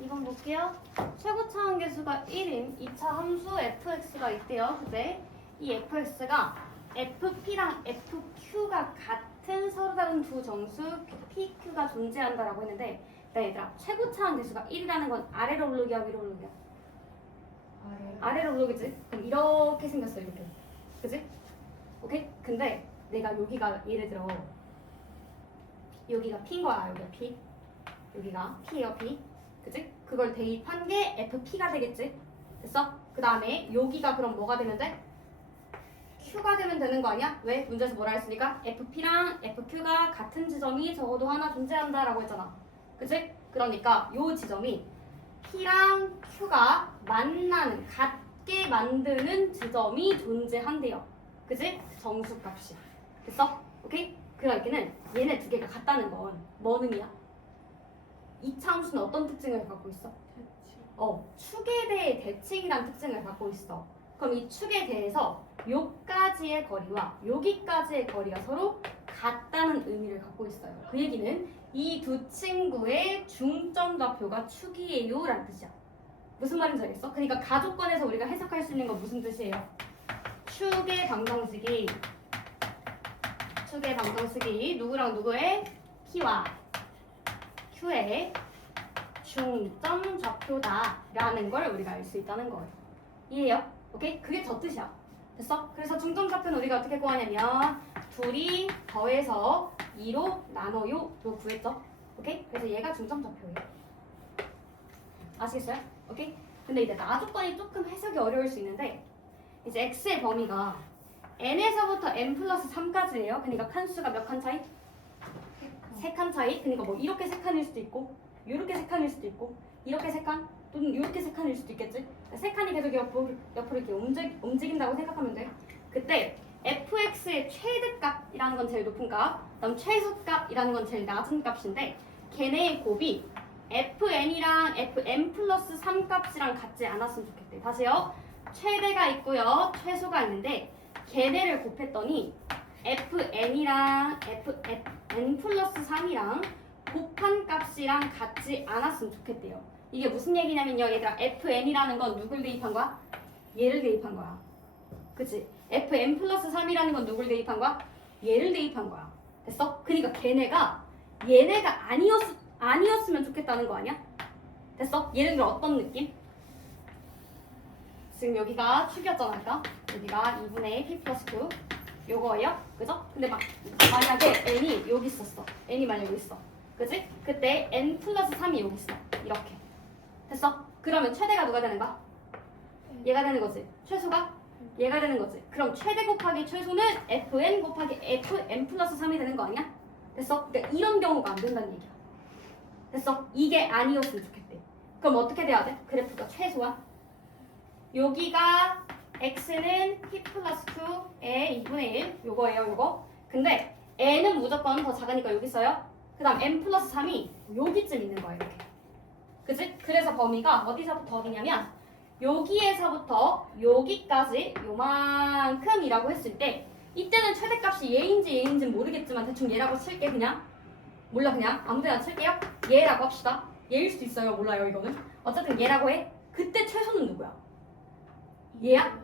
이번 볼게요. 최고차 한계수가 1인 2차 함수 fx가 있대요. 근데 이 fx가 fp랑 fq가 같은 서로 다른 두 정수 pq가 존재한다라고 했는데, 얘들아, 최고차 한계수가 1이라는 건 아래로 오르기야, 위로 오르기야? 아래로 오르겠지? 그럼 이렇게 생겼어, 이렇게. 그치? 오케이? 근데 내가 여기가 예를 들어 여기가 p인 거야. 여기가 p. 여기가 p예요, p. 그치? 그걸 대입한 게 fp가 되겠지? 됐어? 그 다음에 여기가 그럼 뭐가 되면 돼? q가 되면 되는 거 아니야? 왜? 문제에서 뭐라 했으니까 fp랑 fq가 같은 지점이 적어도 하나 존재한다라고 했잖아. 그치? 그러니까 요 지점이 p랑 q가 만나는, 같게 만드는 지점이 존재한대요. 그치? 정수값이. 됐어? 오케이? 그러니까는 얘네 두 개가 같다는 건 뭔 의미야? 2차 함수는 어떤 특징을 갖고 있어? 축에 대해 대칭이란 특징을 갖고 있어. 그럼 이 축에 대해서 요까지의 거리와 여기까지의 거리가 서로 같다는 의미를 갖고 있어요. 그 얘기는 이 두 친구의 중점 좌표가 축이에요 라는 뜻이야. 무슨 말인지 알겠어? 그러니까 가족권에서 우리가 해석할 수 있는 건 무슨 뜻이에요? 축의 방정식이 누구랑 누구의 P와 Q의 중점 좌표다라는 걸 우리가 알 수 있다는 거예요. 이해해요? 오케이? 그게 저 뜻이야. 됐어? 그래서 중점 좌표는 우리가 어떻게 구하냐면 둘이 더해서 2로 나눠요 로 구했죠? 오케이? 그래서 얘가 중점 좌표예요. 아시겠어요? 오케이? 근데 이제 나조건이 조금 해석이 어려울 수 있는데, 이제 x의 범위가 n에서부터 n 플러스 3까지예요. 그러니까 칸수가 몇 칸 차이? 3칸 차이. 그러니까 뭐 이렇게 3칸일 수도 있고, 이렇게 3칸일 수도 있고, 이렇게 3칸, 또는 이렇게 3칸일 수도 있겠지. 3칸이 계속 옆으로 이렇게 움직인다고 생각하면 돼. 그때 fx의 최대값이라는 건 제일 높은 값, 그다음 최소값이라는 건 제일 낮은 값인데, 걔네의 곱이 fn이랑 fn 플러스 3 값이랑 같지 않았으면 좋겠대. 다시요. 최대가 있고요, 최소가 있는데 걔네를 곱했더니 fn이랑 fn 플러스 3이랑 곱한 값이랑 같지 않았으면 좋겠대요. 이게 무슨 얘기냐면요, 얘들아, fn이라는 건 누굴 대입한 거야? 얘를 대입한 거야. 그치? fn 플러스 3이라는 건 누굴 대입한 거야? 얘를 대입한 거야. 됐어? 그러니까 얘네가 아니었으면 좋겠다는 거 아니야? 됐어? 예를 들어 어떤 느낌? 지금 여기가 축이었잖아, 아까. 여기가 2분의 p 플러스 q 요거예요? 그죠? 근데 만약에 n이 여기 있었어. n이 만약에 여기 있어. 그지? 그때 n 플러스 3이 여기 있어. 이렇게. 됐어? 그러면 최대가 누가 되는 거야? 얘가 되는 거지. 최소가? 얘가 되는 거지. 그럼 최대 곱하기 최소는 fn 곱하기 fn 플러스 3이 되는 거 아니야? 됐어? 그러니까 이런 경우가 안 된다는 얘기야. 됐어? 이게 아니었으면 좋겠대. 그럼 어떻게 돼야 돼? 그래프가 최소야. 여기가 x는 p 플러스 q의 2분의 1 요거예요, 요거. 근데 n은 무조건 더 작으니까 여기 있어요. 그 다음 n 플러스 3이 여기쯤 있는 거야, 이렇게. 그치? 그래서 범위가 어디서부터 어디냐면 여기에서부터 여기까지 요만큼이라고 했을 때, 이때는 최대값이 얘인지는 모르겠지만 대충 얘라고 칠게. 그냥 몰라, 그냥 아무데나 칠게요. 얘라고 합시다. 얘일 수도 있어요, 몰라요, 이거는. 어쨌든 얘라고 해. 그때 최소는 누구야? 얘야?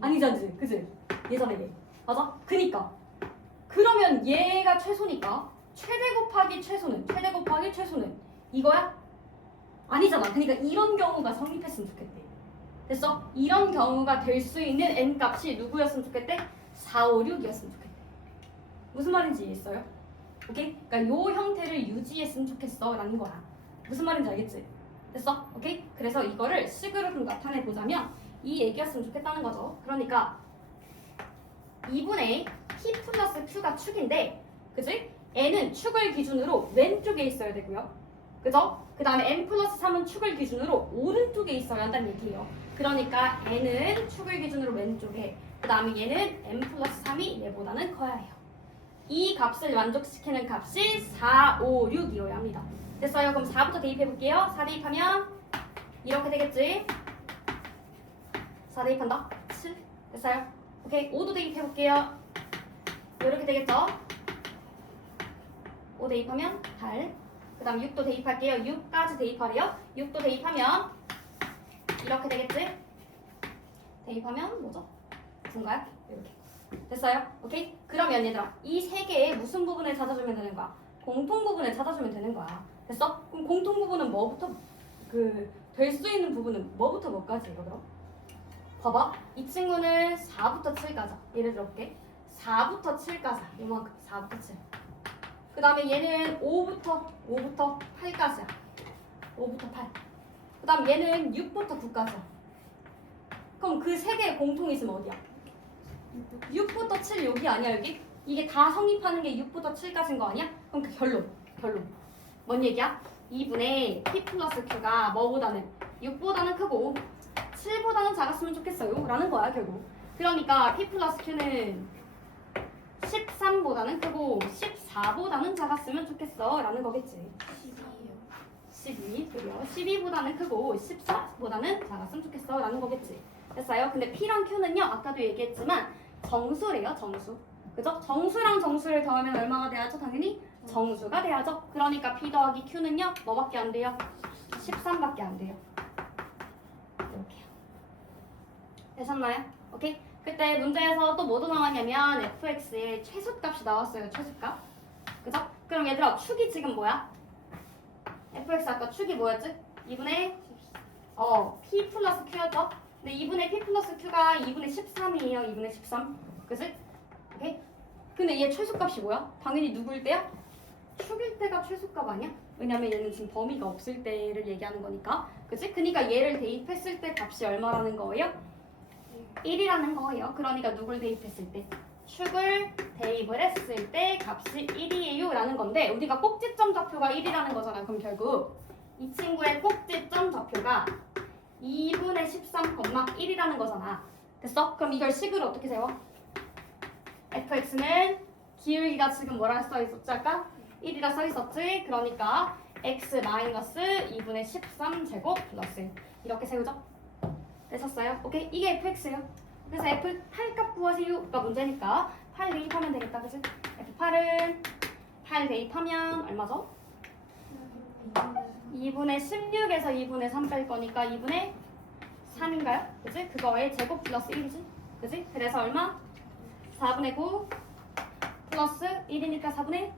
아니잖지, 그치? 얘잖아, 얘. 맞아? 그니까 그러면 얘가 최소니까 최대 곱하기 최소는 이거야? 아니잖아. 그러니까 이런 경우가 성립했으면 좋겠대. 됐어? 이런 경우가 될 수 있는 n 값이 누구였으면 좋겠대? 4, 5, 6이었으면 좋겠대. 무슨 말인지 이해했어요? 오케이? 그러니까 요 형태를 유지했으면 좋겠어 라는 거야. 무슨 말인지 알겠지? 됐어? 오케이? 그래서 이거를 식으로 좀 나타내보자면 이 얘기였으면 좋겠다는 거죠. 그러니까 2분의 p 플러스 q가 축인데, 그치? n은 축을 기준으로 왼쪽에 있어야 되고요. 그죠? 그 다음에 n 플러스 3은 축을 기준으로 오른쪽에 있어야 한다는 얘기예요. 그러니까 n은 축을 기준으로 왼쪽에, 그 다음에 얘는 n 플러스 3이 얘보다는 커야 해요. 이 값을 만족시키는 값이 4, 5, 6이어야 합니다. 됐어요? 그럼 4부터 대입해볼게요. 4 대입하면 이렇게 되겠지? 4 대입한다? 7? 됐어요? 오케이, 5도 대입해볼게요. 이렇게 되겠죠? 5 대입하면 8. 그 다음 6도 대입할게요. 6까지 대입하래요. 6도 대입하면 이렇게 되겠지? 대입하면 뭐죠? 9인가요? 이렇게. 됐어요? 오케이? 그러면 얘들아 이 세 개의 무슨 부분을 찾아주면 되는 거야? 공통 부분을 찾아주면 되는 거야. 됐어? 그럼 공통 부분은 뭐부터 될 수 있는 부분은 뭐부터 뭐까지예요 그럼? 봐봐. 이 친구는 4부터 7까지. 예를 들어 볼게. 4부터 7까지. 요만큼 4부터 7. 그 다음에 얘는 5부터 8까지야. 5부터 8. 그 다음 얘는 6부터 9까지야. 그럼 그 세 개의 공통이 있으면 어디야? 6부터 7 여기 아니야 여기? 이게 다 성립하는 게 6부터 7까지인 거 아니야? 그럼 그 결론. 뭔 얘기야? 2분의 p 플러스 q가 뭐보다는 6보다는 크고 7보다는 작았으면 좋겠어요 라는 거야 결국. 그러니까 p 플러스 q는 13보다는 크고 14보다는 작았으면 좋겠어 라는 거겠지. 12, 그리고 12보다는 크고 14보다는 작았으면 좋겠어 라는 거겠지. 됐어요? 근데 P랑 Q는요 아까도 얘기했지만 정수래요 정수. 그죠? 정수랑 정수를 더하면 얼마가 돼야죠? 당연히 정수가 돼야죠. 그러니까 P 더하기 Q는요 뭐밖에 안 돼요? 13밖에 안 돼요. 이렇게요. 되셨나요? 오케이? 그때 문제에서 또 뭐도 나왔냐면 fx의 최소값이 나왔어요. 최소값. 그죠? 그럼 얘들아 축이 지금 뭐야? fx 아까 축이 뭐였지? 2분의 p 플러스 q였죠? 근데 2분의 p 플러스 q가 2분의 13이에요. 2분의 13. 그치? 오케이? 근데 얘 최소값이 뭐야? 당연히 누구일 때야? 축일 때가 최소값 아니야? 왜냐면 얘는 지금 범위가 없을 때를 얘기하는 거니까. 그치? 그러니까 얘를 대입했을 때 값이 얼마라는 거예요? 1이라는 거예요. 그러니까 누굴 대입했을 때? 축을 대입을 했을 때 값이 1이에요 라는 건데 우리가 꼭지점 좌표가 1이라는 거잖아. 그럼 결국 이 친구의 꼭지점 좌표가 2분의 13,1이라는 거잖아. 됐어? 그럼 이걸 식으로 어떻게 세워? fx는 기울기가 지금 뭐라 써 있었지 아까? 1이라 써 있었지? 그러니까 x 2분의 13제곱 플러스 이렇게 세우죠? 되셨어요? 오케이? 이게 fx예요. 그래서 f8 값 구하세요가 문제니까 8 대입하면 되겠다. 그치? f8은 8 대입하면 얼마죠? 2분의 16에서 2분의 3 뺄 거니까 2분의 3인가요? 그치? 그거의 제곱 플러스 1이지? 그치? 그래서 얼마? 4분의 9 플러스 1이니까 4분의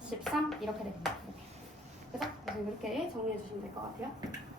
13 이렇게 됩니다. 그래서 이렇게 정리해 주시면 될 것 같아요.